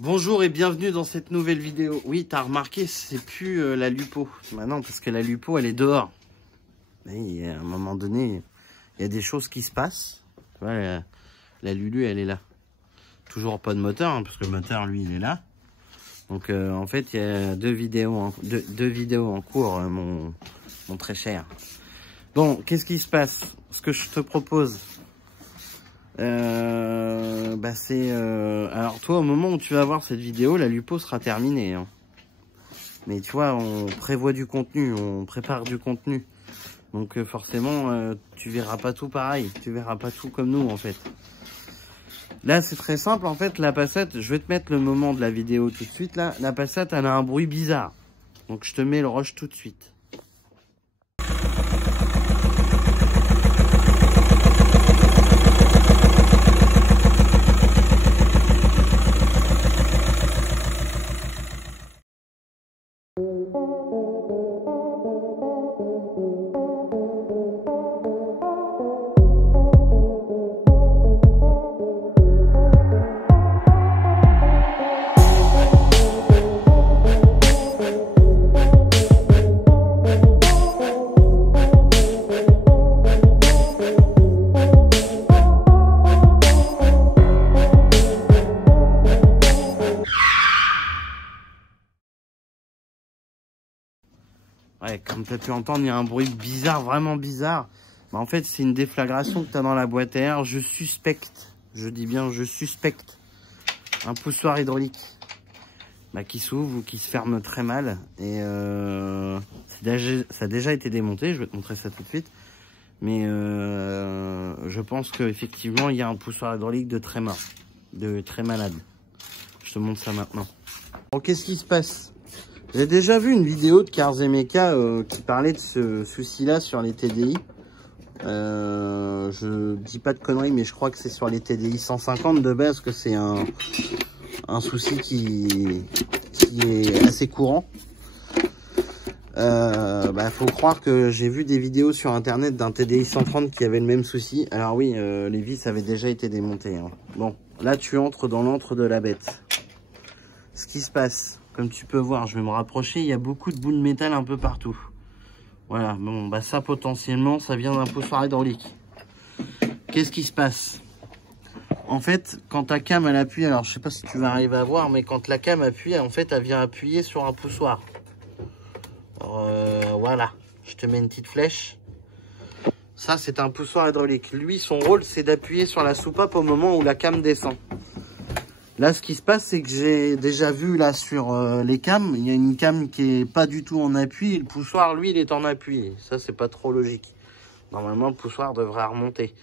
Bonjour et bienvenue dans cette nouvelle vidéo. Oui, t'as remarqué, c'est plus la Lupo. Maintenant, parce que la Lupo, elle est dehors. Et à un moment donné, il y a des choses qui se passent. Tu vois, la Lulu, elle est là. Toujours pas de moteur, hein, parce que le moteur, lui, il est là. Donc, en fait, il y a deux vidéos en cours, mon très cher. Bon, qu'est-ce qui se passe? Ce que je te propose... alors toi, au moment où tu vas voir cette vidéo, la Lupo sera terminée, hein. Mais tu vois, on prévoit du contenu, on prépare du contenu. Donc forcément, tu verras pas tout pareil, tu verras pas tout comme nous en fait. Là, c'est très simple en fait, la Passat, je vais te mettre le moment de la vidéo tout de suite là. La Passat, elle a un bruit bizarre. Donc je te mets le rush tout de suite. Ouais, comme tu as pu entendre, il y a un bruit bizarre, vraiment bizarre. Bah, en fait, c'est une déflagration que tu as dans la boîte à air. Je suspecte, je dis bien je suspecte, un poussoir hydraulique qui s'ouvre ou qui se ferme très mal. Et ça a déjà été démonté, je vais te montrer ça tout de suite. Mais je pense qu'effectivement, il y a un poussoir hydraulique de très mort, de très malade. Je te montre ça maintenant. Bon, qu'est-ce qui se passe? J'ai déjà vu une vidéo de Cars et Mecha qui parlait de ce souci-là sur les TDI. Je dis pas de conneries, mais je crois que c'est sur les TDI 150 de base que c'est un souci qui est assez courant. Faut croire que j'ai vu des vidéos sur internet d'un TDI 130 qui avait le même souci. Alors oui, les vis avaient déjà été démontées, hein. Bon, là tu entres dans l'antre de la bête. Ce qui se passe, comme tu peux voir, je vais me rapprocher, il y a beaucoup de bouts de métal un peu partout. Voilà, bon, ça potentiellement, ça vient d'un poussoir hydraulique. Qu'est-ce qui se passe? En fait, quand ta cam elle appuie, alors je sais pas si tu vas arriver à voir, mais quand la cam appuie, en fait, elle vient appuyer sur un poussoir. Alors, voilà, je te mets une petite flèche. Ça, c'est un poussoir hydraulique. Lui, son rôle, c'est d'appuyer sur la soupape au moment où la cam descend. Là, ce qui se passe, c'est que j'ai déjà vu là sur les cams, il y a une cam qui est pas du tout en appui. Et le poussoir, lui, il est en appui. Ça, c'est pas trop logique. Normalement, le poussoir devrait remonter.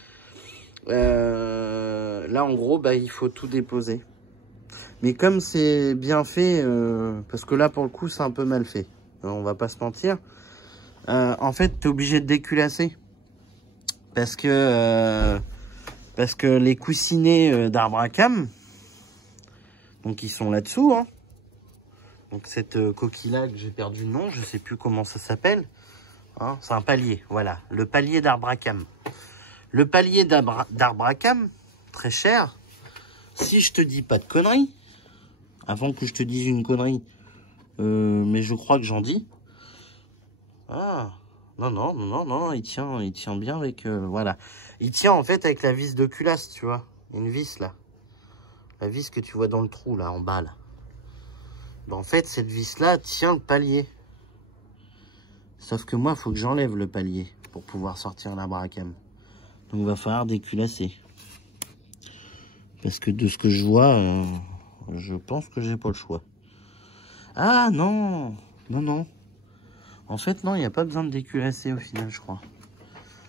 Là, en gros, il faut tout déposer. Mais comme c'est bien fait, parce que là, pour le coup, c'est un peu mal fait. On va pas se mentir. En fait, tu es obligé de déculasser. Parce que les coussinets d'arbre à cam, donc ils sont là-dessous, hein. Donc cette coquille-là que j'ai perdu le nom, je sais plus comment ça s'appelle. Hein, c'est un palier, voilà. Le palier d'arbre à cam. Le palier d'arbre à cam, très cher. Si je te dis pas de conneries, avant que je te dise une connerie, mais je crois que j'en dis. Ah, non, il tient bien avec, voilà. Il tient en fait avec la vis de culasse, tu vois. Une vis là. La vis que tu vois dans le trou, là, en bas, là. En fait, cette vis-là tient le palier. Sauf que moi, il faut que j'enlève le palier pour pouvoir sortir l'arbre à cam. Donc, il va falloir déculasser. Parce que de ce que je vois, je pense que j'ai pas le choix. Ah, non. En fait, non, il n'y a pas besoin de déculasser au final, je crois.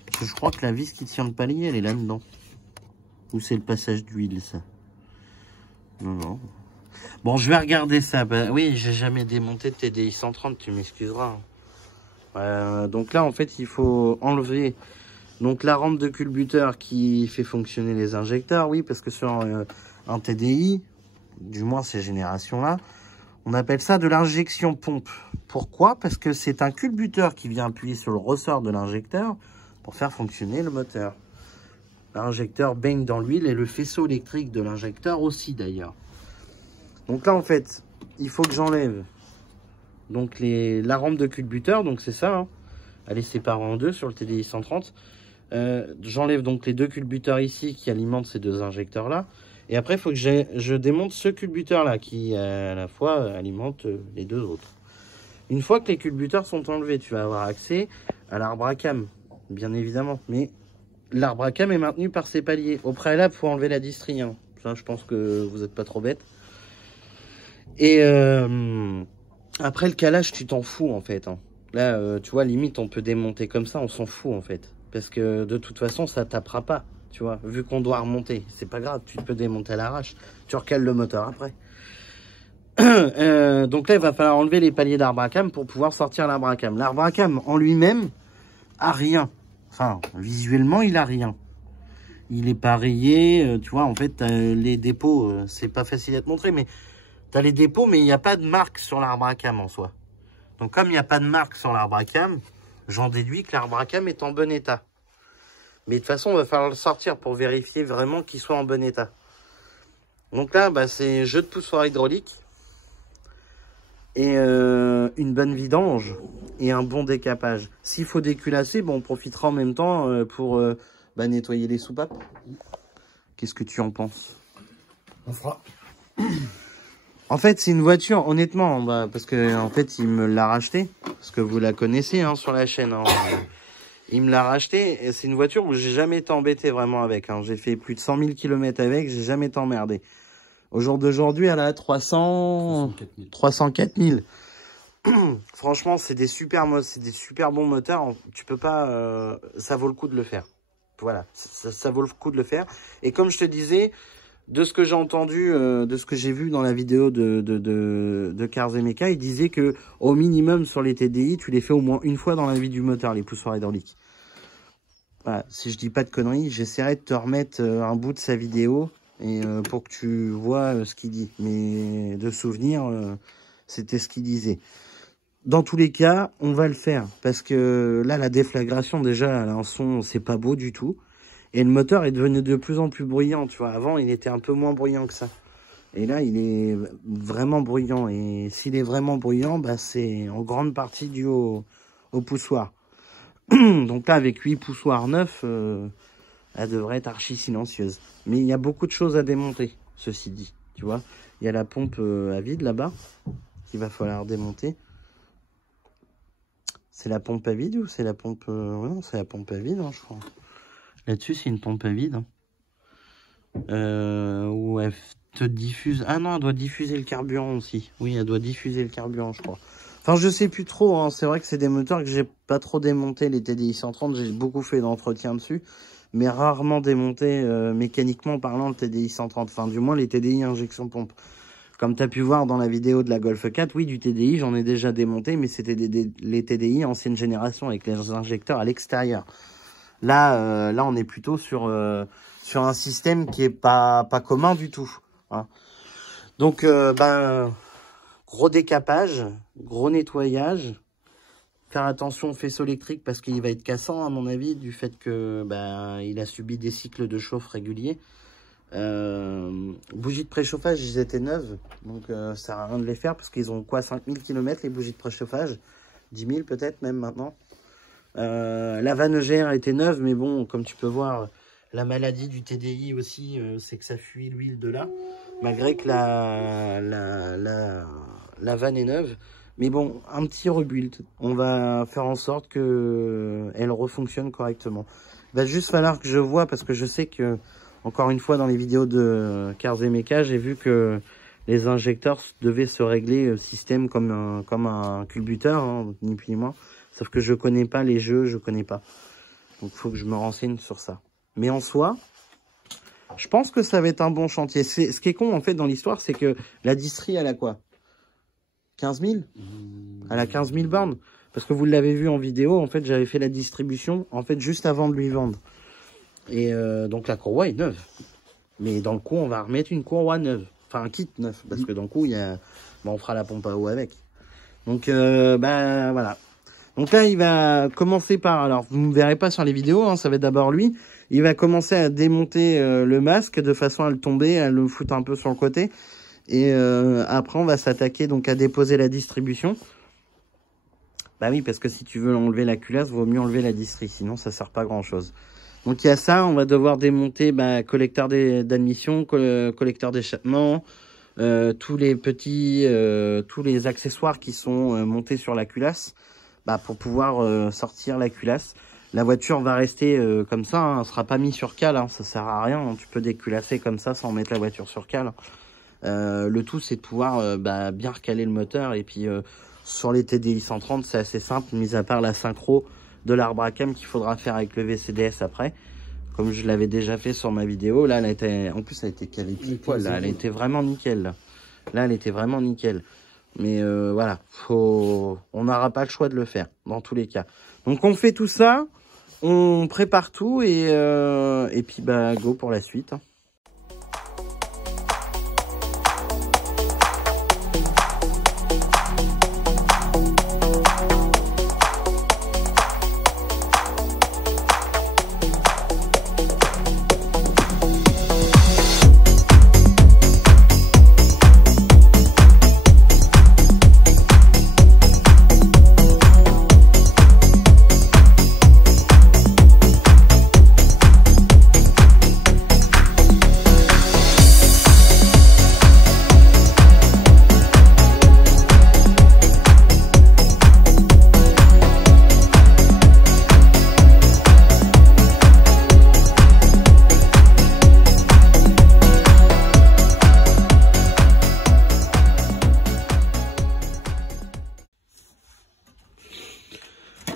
Parce que je crois que la vis qui tient le palier, elle est là-dedans. Ou c'est le passage d'huile, ça? Non. Bon, je vais regarder ça. Oui, j'ai jamais démonté de TDI 130, tu m'excuseras. Donc là, en fait, il faut enlever donc la rampe de culbuteur qui fait fonctionner les injecteurs. Oui, parce que sur un TDI, du moins ces générations-là, on appelle ça de l'injection pompe. Pourquoi? Parce que c'est un culbuteur qui vient appuyer sur le ressort de l'injecteur pour faire fonctionner le moteur. L'injecteur baigne dans l'huile et le faisceau électrique de l'injecteur aussi d'ailleurs. Donc là, en fait, il faut que j'enlève donc la rampe de culbuteur. Donc c'est ça, hein. Elle est séparée en deux sur le TDI 130. J'enlève donc les deux culbuteurs ici qui alimentent ces deux injecteurs là. Et après, il faut que je démonte ce culbuteur là qui à la fois alimente les deux autres. Une fois que les culbuteurs sont enlevés, tu vas avoir accès à l'arbre à cam, bien évidemment. Mais l'arbre à cam est maintenu par ces paliers. Au préalable, il faut enlever la distrie, hein. Ça, je pense que vous n'êtes pas trop bête. Et après le calage, tu t'en fous en fait, hein. Là, tu vois, limite, on peut démonter comme ça, on s'en fout en fait. Parce que de toute façon, ça tapera pas, tu vois. Vu qu'on doit remonter, c'est pas grave, tu peux démonter à l'arrache. Tu recales le moteur après. Donc là, il va falloir enlever les paliers d'arbre à cam pour pouvoir sortir l'arbre à cam. L'arbre à cam en lui-même a rien. Enfin, visuellement, il a rien. Il est pas rayé, tu vois. En fait, les dépôts, c'est pas facile à te montrer, mais tu as les dépôts, mais il n'y a pas de marque sur l'arbre à cam en soi. Donc, comme il n'y a pas de marque sur l'arbre à cam, j'en déduis que l'arbre à cam est en bon état. Mais de toute façon, il va falloir le sortir pour vérifier vraiment qu'il soit en bon état. Donc là, bah, c'est jeu de poussoir hydraulique. Et une bonne vidange. Et un bon décapage. S'il faut déculasser, bon, on profitera en même temps pour nettoyer les soupapes. Qu'est-ce que tu en penses? On fera. En fait, c'est une voiture, honnêtement, bah, parce que en fait, il me l'a racheté. Parce que vous la connaissez hein, sur la chaîne. Hein. Il me l'a racheté. Et c'est une voiture où j'ai jamais été embêté vraiment avec. Hein. J'ai fait plus de 100 000 km avec. J'ai jamais été emmerdé. Au jour d'aujourd'hui, elle a 304 000. Franchement, c'est des super bons moteurs. Tu peux pas, ça vaut le coup de le faire. Voilà, ça vaut le coup de le faire. Et comme je te disais, de ce que j'ai entendu, de ce que j'ai vu dans la vidéo de Cars et Mecha, il disait que au minimum sur les TDI, tu les fais au moins une fois dans la vie du moteur, les poussoirs hydrauliques. Voilà, si je dis pas de conneries, j'essaierai de te remettre un bout de sa vidéo et pour que tu vois ce qu'il dit. Mais de souvenir, c'était ce qu'il disait. Dans tous les cas, on va le faire parce que là, la déflagration déjà, elle a un son, c'est pas beau du tout. Et le moteur est devenu de plus en plus bruyant, tu vois. Avant, il était un peu moins bruyant que ça. Et là, il est vraiment bruyant. Et s'il est vraiment bruyant, bah, c'est en grande partie dû au poussoir. Donc là, avec 8 poussoirs neufs, elle devrait être archi silencieuse. Mais il y a beaucoup de choses à démonter, ceci dit. Tu vois, il y a la pompe à vide là-bas qu'il va falloir démonter. C'est la pompe à vide ou c'est la pompe... ouais, non, c'est la pompe à vide, hein, je crois. Là-dessus, c'est une pompe à vide. Où elle te diffuse... Ah non, elle doit diffuser le carburant aussi. Oui, elle doit diffuser le carburant, je crois. Enfin, je sais plus trop. Hein. C'est vrai que c'est des moteurs que j'ai pas trop démontés, les TDI 130. J'ai beaucoup fait d'entretien dessus. Mais rarement démonté mécaniquement parlant le TDI 130. Enfin, du moins, les TDI injection pompe. Comme tu as pu voir dans la vidéo de la Golf 4, oui, du TDI, j'en ai déjà démonté. Mais c'était les TDI ancienne génération avec les injecteurs à l'extérieur. Là, on est plutôt sur un système qui est pas commun du tout. Hein. Donc, gros décapage, gros nettoyage. Faire attention au faisceau électrique parce qu'il va être cassant, à mon avis, du fait que il a subi des cycles de chauffe réguliers. Bougies de préchauffage, ils étaient neuves. Donc, ça sert à rien de les faire parce qu'ils ont quoi, 5000 km les bougies de préchauffage 10 000 peut-être même maintenant. La vanne EGR était neuve, mais bon, comme tu peux voir, la maladie du TDI aussi, c'est que ça fuit l'huile de là, malgré que la vanne est neuve. Mais bon, un petit rebuild. On va faire en sorte que elle refonctionne correctement. Il va juste falloir que je vois, parce que je sais que, encore une fois, dans les vidéos de Cars et Mecha, j'ai vu que les injecteurs devaient se régler système comme un culbuteur, hein, ni plus ni moins. Sauf que je connais pas les jeux, je connais pas. Donc, il faut que je me renseigne sur ça. Mais en soi, je pense que ça va être un bon chantier. Ce qui est con, en fait, dans l'histoire, c'est que la distrie, elle a quoi? 15 000? Elle a 15 000 bornes. Parce que vous l'avez vu en vidéo, en fait, j'avais fait la distribution, en fait, juste avant de lui vendre. Et donc, la courroie est neuve. Mais dans le coup, on va remettre une courroie neuve. Enfin, un kit neuf. Parce que dans le coup, il y a... on fera la pompe à eau avec. Donc, voilà. Donc là, il va commencer par... Alors, vous ne me verrez pas sur les vidéos, hein, ça va être d'abord lui. Il va commencer à démonter le masque de façon à le tomber, à le foutre un peu sur le côté. Et après, on va s'attaquer donc à déposer la distribution. Bah oui, parce que si tu veux enlever la culasse, vaut mieux enlever la distri, sinon ça sert pas à grand chose. Donc il y a ça, on va devoir démonter collecteur d'admission, collecteur d'échappement, tous les petits, tous les accessoires qui sont montés sur la culasse, pour pouvoir sortir la culasse. La voiture va rester comme ça, hein, elle sera pas mise sur cale, hein, ça sert à rien, hein, tu peux déculasser comme ça sans mettre la voiture sur cale. Le tout c'est de pouvoir bien recaler le moteur et puis sur les TDI 130 c'est assez simple, mis à part la synchro de l'arbre à cam qu'il faudra faire avec le VCDS après, comme je l'avais déjà fait sur ma vidéo. Là, elle était, en plus, elle était calée pile poil. Là, elle était vraiment nickel. Là, elle était vraiment nickel. Mais voilà, on n'aura pas le choix de le faire dans tous les cas. Donc, on fait tout ça, on prépare tout et puis go pour la suite.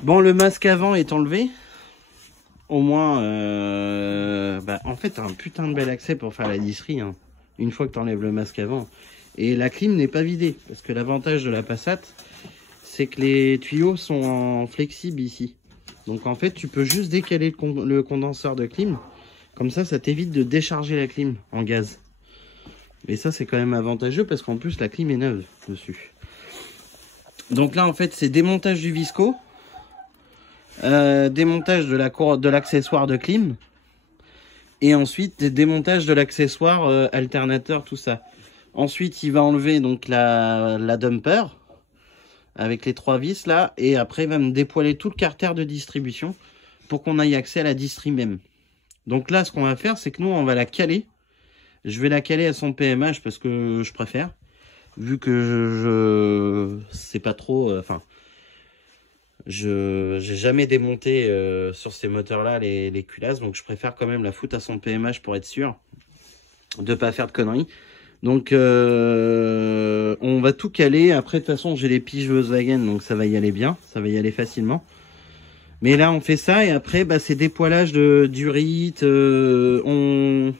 Bon, le masque avant est enlevé. Au moins, en fait, t'as un putain de bel accès pour faire la distri, hein, une fois que tu enlèves le masque avant. Et la clim n'est pas vidée, parce que l'avantage de la Passat, c'est que les tuyaux sont en flexible ici. Donc en fait, tu peux juste décaler le condenseur de clim. Comme ça t'évite de décharger la clim en gaz. Et ça, c'est quand même avantageux, parce qu'en plus, la clim est neuve dessus. Donc là, en fait, c'est démontage du visco. Démontage de l'accessoire de clim et ensuite démontage de l'accessoire alternateur, tout ça. Ensuite il va enlever donc la dumper avec les 3 vis là, et après il va me dépoiler tout le carter de distribution pour qu'on ait accès à la distri même. Donc là ce qu'on va faire, c'est que nous on va la caler. Je vais la caler à son PMH parce que je préfère, vu que je sais pas trop, j'ai jamais démonté sur ces moteurs là les culasses, donc je préfère quand même la foutre à son PMH pour être sûr de pas faire de conneries. Donc on va tout caler. Après de toute façon j'ai les piges Volkswagen, donc ça va y aller bien, ça va y aller facilement. Mais là on fait ça et après c'est dépoilage d'urite, on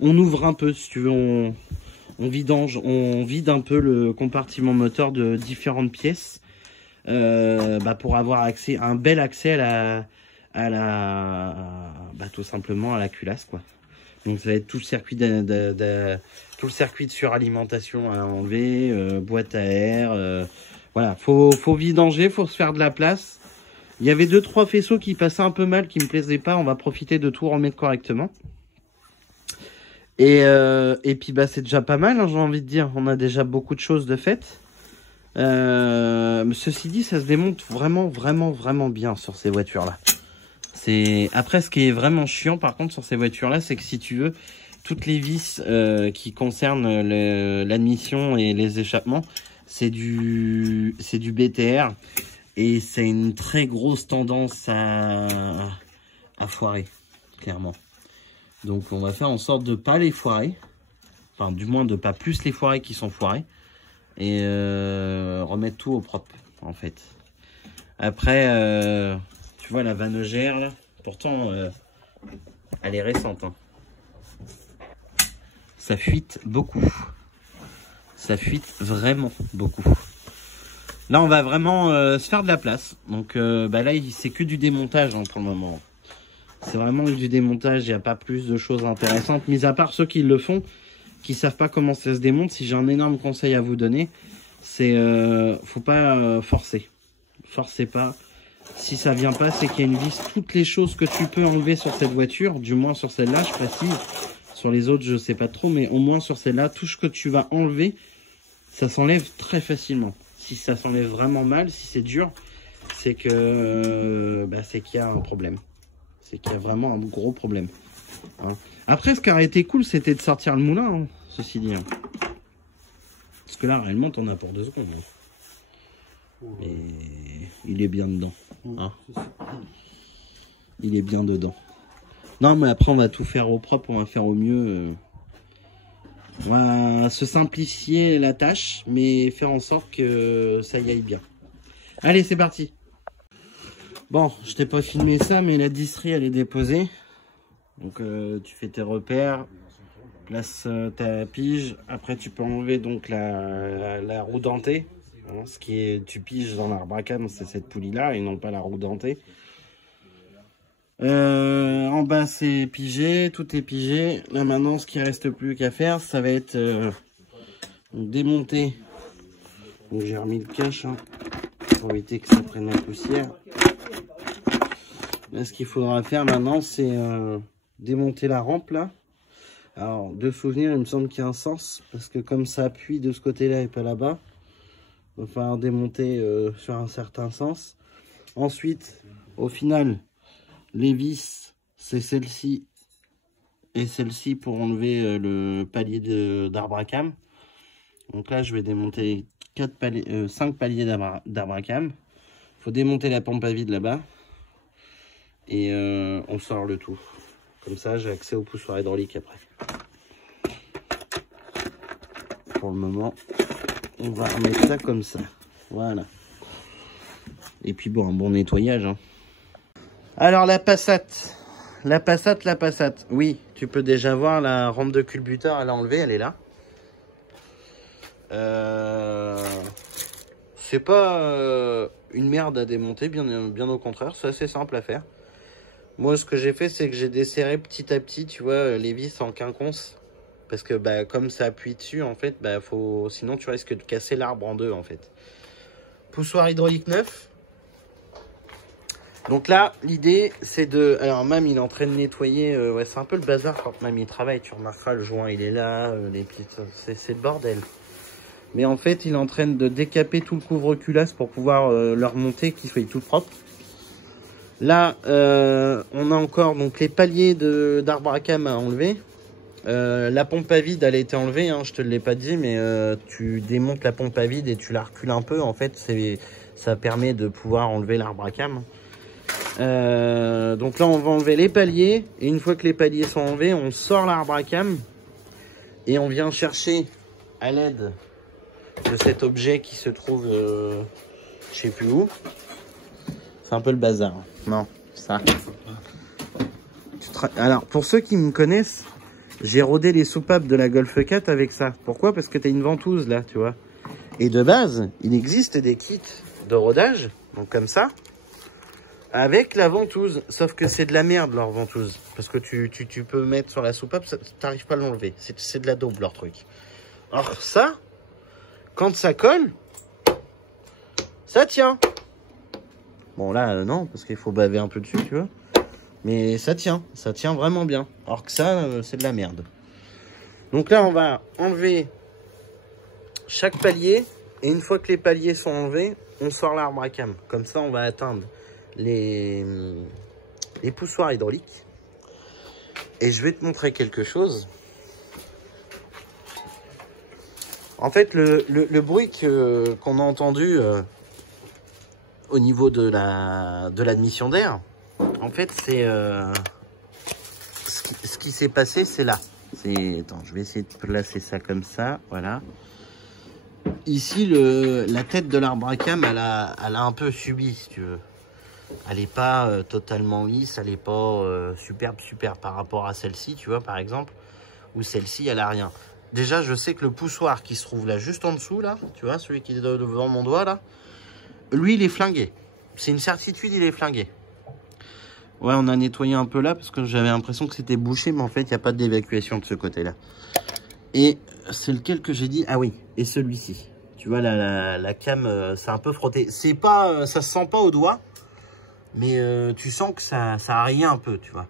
ouvre un peu si tu veux, on vide un peu le compartiment moteur de différentes pièces. Pour avoir accès, un bel accès tout simplement à la culasse, quoi. Donc ça va être tout le circuit tout le circuit de suralimentation à enlever, boîte à air, voilà, faut vidanger, faut se faire de la place. Il y avait 2-3 faisceaux qui passaient un peu mal, qui me plaisaient pas, on va profiter de tout remettre correctement. Et puis c'est déjà pas mal, hein, j'ai envie de dire, on a déjà beaucoup de choses de faites. Ceci dit, ça se démonte vraiment bien sur ces voitures là. Après, ce qui est vraiment chiant par contre sur ces voitures là, c'est que si tu veux, toutes les vis qui concernent l'admission et les échappements, c'est du BTR et c'est une très grosse tendance à foirer, clairement. Donc on va faire en sorte de pas les foirer, enfin du moins de pas plus les foirer qui sont foirés. Et remettre tout au propre en fait. Après tu vois la vanne GR là, pourtant elle est récente, hein. Ça fuite beaucoup, ça fuite vraiment beaucoup. Là on va vraiment se faire de la place. Donc là c'est que du démontage, hein, pour le moment. C'est vraiment du démontage, il n'y a pas plus de choses intéressantes, mis à part ceux qui le font, qui savent pas comment ça se démonte. Si j'ai un énorme conseil à vous donner, c'est faut pas forcer. Forcez pas. Si ça vient pas, c'est qu'il y a une vis. Toutes les choses que tu peux enlever sur cette voiture, du moins sur celle-là, je précise, Sur les autres, je sais pas trop, mais au moins sur celle-là, tout ce que tu vas enlever, ça s'enlève très facilement. Si ça s'enlève vraiment mal, si c'est dur, c'est que c'est qu'il y a un problème. C'est qu'il y a vraiment un gros problème. Voilà. Après, ce qui aurait été cool, c'était de sortir le moulin, hein, ceci dit. Hein. Parce que là, réellement, t'en as pour 2 secondes. Hein. Et il est bien dedans. Hein. Il est bien dedans. Non, mais après, on va tout faire au propre, on va faire au mieux. On va se simplifier la tâche, mais faire en sorte que ça y aille bien. Allez, c'est parti. Bon, je t'ai pas filmé ça, mais la disserie, elle est déposée. Donc, tu fais tes repères, place ta pige. Après, tu peux enlever donc la roue dentée. Hein, ce qui est, tu piges dans l'arbre à cam, c'est cette poulie-là, et non pas la roue dentée. En bas, c'est pigé, tout est pigé. Là, maintenant, ce qui reste plus qu'à faire, ça va être démonter. Donc, j'ai remis le cache hein, pour éviter que ça prenne la poussière. Là, ce qu'il faudra faire maintenant, c'est démonter la rampe là. Alors, de souvenir, il me semble qu'il y a un sens, parce que comme ça appuie de ce côté-là et pas là-bas, il va falloir démonter sur un certain sens. Ensuite, au final, les vis, c'est celle-ci et celle-ci pour enlever le palier d'arbre à cam. Donc là, je vais démonter 5 paliers d'arbre à cam. Il faut démonter la pompe à vide là-bas. Et on sort le tout. Comme ça, j'ai accès au poussoir hydraulique après. Pour le moment, on va remettre ça comme ça. Voilà. Et puis bon, un bon nettoyage. Hein. Alors la Passat. La Passat. Oui, tu peux déjà voir la rampe de culbuteur, elle a enlevé, elle est là. C'est pas une merde à démonter, bien au contraire, c'est assez simple à faire. Moi, ce que j'ai fait, c'est que j'ai desserré petit à petit, tu vois, les vis en quinconce. Parce que comme ça appuie dessus, en fait, sinon tu risques de casser l'arbre en deux, en fait. Poussoir hydraulique neuf. Donc là, l'idée, c'est de... Alors, Mam, il est en train de nettoyer... ouais, c'est un peu le bazar quand Mam, il travaille. Tu remarqueras, le joint, il est là. Les petites... C'est le bordel. Mais en fait, il est en train de décaper tout le couvre-culasse pour pouvoir le remonter, qu'il soit tout propre. Là, on a encore donc les paliers d'arbre à cam à enlever. La pompe à vide, elle a été enlevée, hein, je te l'ai pas dit, mais tu démontes la pompe à vide et tu la recules un peu. En fait, ça permet de pouvoir enlever l'arbre à cam. Donc là, on va enlever les paliers. Et une fois que les paliers sont enlevés, on sort l'arbre à cam. Et on vient chercher à l'aide de cet objet qui se trouve, je sais plus où. C'est un peu le bazar. Non, ça. Alors, pour ceux qui me connaissent, j'ai rodé les soupapes de la Golf 4 avec ça. Pourquoi? Parce que tu as une ventouse là, tu vois. Et de base, il existe des kits de rodage, donc comme ça, avec la ventouse. Sauf que c'est de la merde leur ventouse. Parce que tu peux mettre sur la soupape, tu n'arrives pas à l'enlever. C'est de la daube leur truc. Alors ça, quand ça colle, ça tient. Bon là, non, parce qu'il faut baver un peu dessus, tu vois. Mais ça tient vraiment bien. Alors que ça, c'est de la merde. Donc là, on va enlever chaque palier. Et une fois que les paliers sont enlevés, on sort l'arbre à cam. Comme ça, on va atteindre les poussoirs hydrauliques. Et je vais te montrer quelque chose. En fait, le bruit qu'on a entendu au niveau de l'admission d'air, en fait, c'est ce qui s'est passé, c'est là. Attends, je vais essayer de placer ça comme ça, voilà. Ici, la tête de l'arbre à cam, elle a un peu subi, si tu veux. Elle n'est pas totalement lisse, elle n'est pas superbe par rapport à celle-ci, tu vois, par exemple. Ou celle-ci, elle a rien. Déjà, je sais que le poussoir qui se trouve là, juste en dessous, là, tu vois, celui qui est devant mon doigt, là, lui, il est flingué. C'est une certitude, il est flingué. Ouais, on a nettoyé un peu là, parce que j'avais l'impression que c'était bouché, mais en fait, il n'y a pas d'évacuation de ce côté-là. Et c'est lequel que j'ai dit? Ah oui, et celui-ci. Tu vois, la cam, c'est un peu frotté. C'est pas, ça se sent pas au doigt, mais tu sens que ça a rien un peu, tu vois.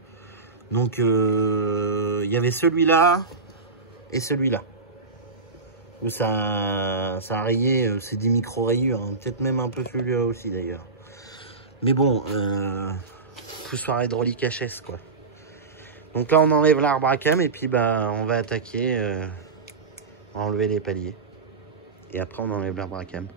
Donc il y avait celui-là et celui-là. Où ça a rayé, c'est des micro-rayures, hein. Peut-être même un peu celui-là aussi d'ailleurs. Mais bon, poussoir hydraulique HS quoi. Donc là on enlève l'arbre à cam et puis bah on va attaquer, enlever les paliers. Et après on enlève l'arbre à cam.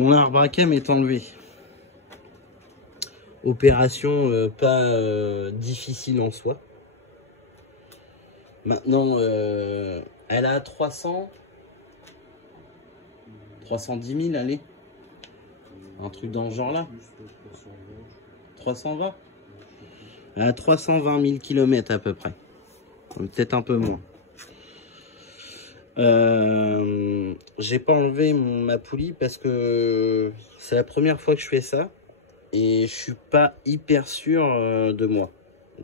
Mon arbre à cam est enlevé. Opération pas difficile en soi. Maintenant, elle a 310 000, allez. Un truc dans ce genre-là. 320. Elle a 320 000 km à peu près. Peut-être un peu moins. J'ai pas enlevé ma poulie parce que c'est la première fois que je fais ça et je suis pas hyper sûr de moi,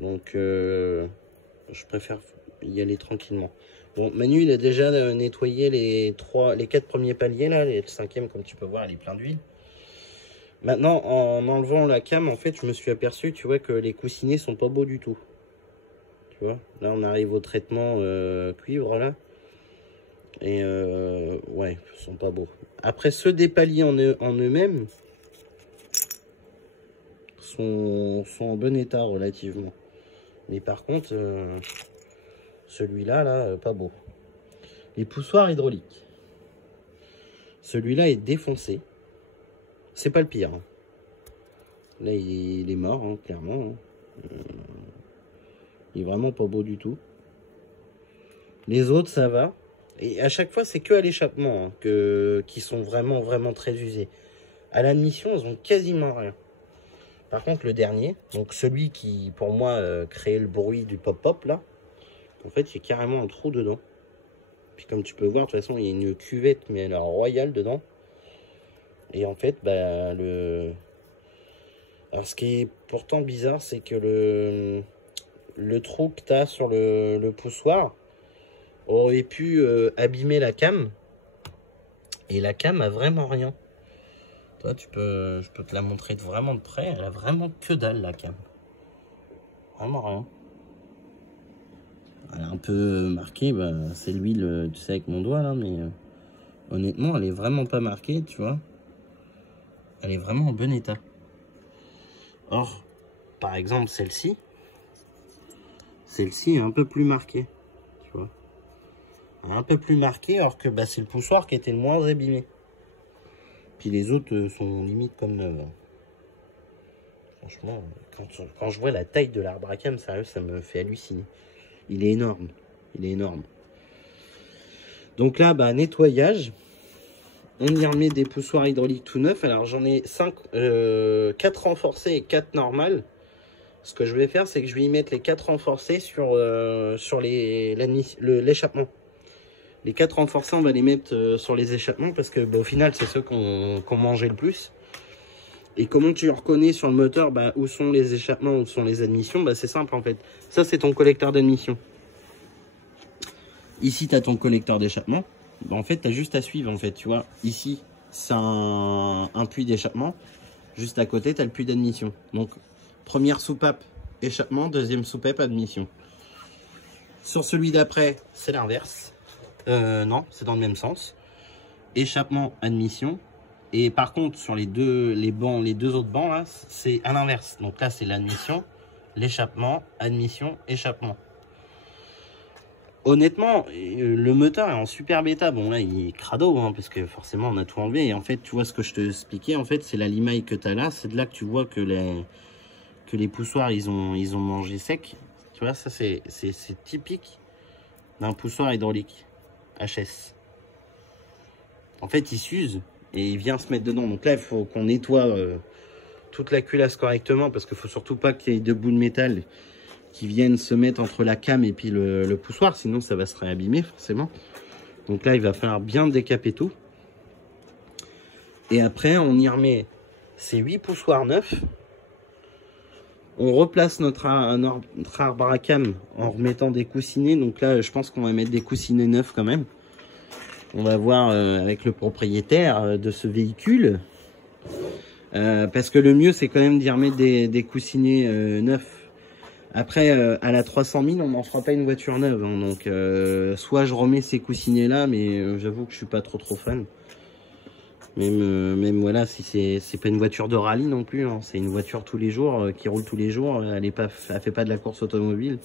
donc je préfère y aller tranquillement. Bon, Manu il a déjà nettoyé les 4 premiers paliers là, le 5e comme tu peux voir il est plein d'huile. Maintenant en enlevant la cam en fait je me suis aperçu, tu vois, que les coussinets sont pas beaux du tout, tu vois. Là on arrive au traitement cuivre là. Et ouais, ils sont pas beaux. Après, ceux des paliers en eux-mêmes sont en bon état relativement. Mais par contre, celui-là, là, pas beau. Les poussoirs hydrauliques. Celui-là est défoncé. C'est pas le pire. Hein. Là, il est mort, hein, clairement. Hein. Il est vraiment pas beau du tout. Les autres, ça va. Et à chaque fois, c'est que à l'échappement hein, qui sont vraiment très usés. À l'admission, elles ont quasiment rien. Par contre, le dernier, donc celui qui, pour moi, créait le bruit du pop-pop, là, en fait, il y a carrément un trou dedans. Puis comme tu peux voir, de toute façon, il y a une cuvette, mais elle est royale dedans. Et en fait, bah, alors, ce qui est pourtant bizarre, c'est que le trou que tu as sur le poussoir aurait pu abîmer la cam. Et la cam a vraiment rien. Toi, je peux te la montrer vraiment de près. Elle a vraiment que dalle, la cam. Vraiment rien. Elle est un peu marquée. Bah, c'est l'huile, tu sais, avec mon doigt, là. Mais honnêtement, elle est vraiment pas marquée, tu vois. Elle est vraiment en bon état. Or, par exemple, celle-ci est un peu plus marquée. Tu vois. Un peu plus marquée, alors que bah, c'est le poussoir qui était le moins abîmé. Puis les autres sont limite comme neuves. Franchement, quand je vois la taille de l'arbre à cam, sérieux, ça me fait halluciner. Il est énorme. Il est énorme. Donc là, bah, nettoyage. On y remet des poussoirs hydrauliques tout neufs. Alors j'en ai 4 renforcés et 4 normales. Ce que je vais faire, c'est que je vais y mettre les 4 renforcés sur l'échappement. Les 4 renforcés, on va les mettre sur les échappements parce que bah, au final, c'est ceux qu'on mangeait le plus. Et comment tu reconnais sur le moteur bah, où sont les échappements, où sont les admissions, bah, c'est simple en fait. Ça, c'est ton collecteur d'admission. Ici, tu as ton collecteur d'échappement. Bah, en fait, tu as juste à suivre en fait. Tu vois, ici, c'est un puits d'échappement. Juste à côté, tu as le puits d'admission. Donc, première soupape, échappement. Deuxième soupape, admission. Sur celui d'après, c'est l'inverse. Non, c'est dans le même sens. Échappement, admission. Et par contre, sur les deux autres bancs, là, c'est à l'inverse. Donc là, c'est l'admission, l'échappement, admission, échappement. Honnêtement, le moteur est en super bêta. Bon, là, il est crado, hein, parce que forcément, on a tout enlevé. Et en fait, tu vois ce que je te expliquais, en fait, c'est la limaille que tu as là. C'est de là que tu vois que les poussoirs, ils ont mangé sec. Tu vois, ça, c'est typique d'un poussoir hydraulique HS. En fait, il s'use et il vient se mettre dedans. Donc là, il faut qu'on nettoie toute la culasse correctement, parce qu'il ne faut surtout pas qu'il y ait deux bouts de métal qui viennent se mettre entre la came et puis le poussoir, sinon ça va se réabîmer forcément. Donc là, il va falloir bien décaper tout. Et après, on y remet ces 8 poussoirs neufs. On replace notre arbre à came en remettant des coussinets. Donc là, je pense qu'on va mettre des coussinets neufs quand même. On va voir avec le propriétaire de ce véhicule. Parce que le mieux, c'est quand même d'y remettre des coussinets neufs. Après, à la 300 000, on n'en fera pas une voiture neuve. Hein, donc, soit je remets ces coussinets là, mais j'avoue que je suis pas trop fan. Même voilà, si c'est pas une voiture de rallye non plus. Hein, c'est une voiture tous les jours, qui roule tous les jours. Elle fait pas de la course automobile.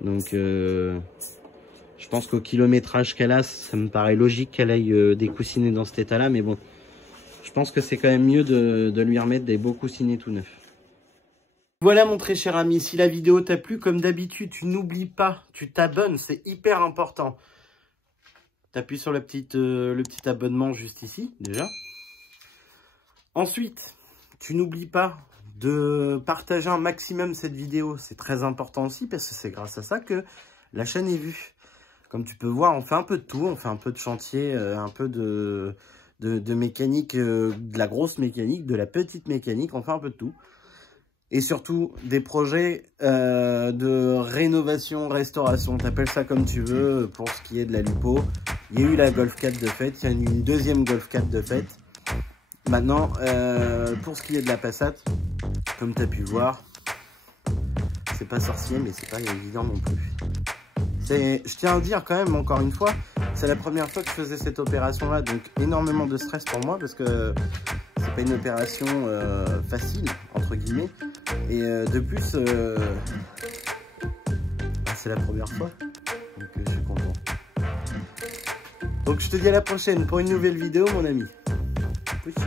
Donc, je pense qu'au kilométrage qu'elle a, ça me paraît logique qu'elle aille des coussinets dans cet état-là. Mais bon, je pense que c'est quand même mieux de lui remettre des beaux coussinets tout neufs. Voilà mon très cher ami, si la vidéo t'a plu, comme d'habitude, tu n'oublies pas, tu t'abonnes, c'est hyper important. Tu appuies sur le petit abonnement juste ici, déjà. Ensuite, tu n'oublies pas de partager un maximum cette vidéo, c'est très important aussi, parce que c'est grâce à ça que la chaîne est vue. Comme tu peux voir, on fait un peu de tout, on fait un peu de chantier, un peu de mécanique, de la grosse mécanique, de la petite mécanique, on fait un peu de tout. Et surtout, des projets de rénovation, restauration, t'appelles ça comme tu veux, pour ce qui est de la Lupo. Il y a eu la Golf 4 de fait, il y a eu une deuxième Golf 4 de fait. Maintenant, pour ce qui est de la Passat, comme tu as pu voir, c'est pas sorcier, mais c'est pas évident non plus. Je tiens à dire quand même, encore une fois, c'est la première fois que je faisais cette opération-là, donc énormément de stress pour moi, parce que c'est pas une opération facile, entre guillemets. Et de plus, c'est la première fois, donc je suis content. Donc je te dis à la prochaine pour une nouvelle vidéo, mon ami. Pucci.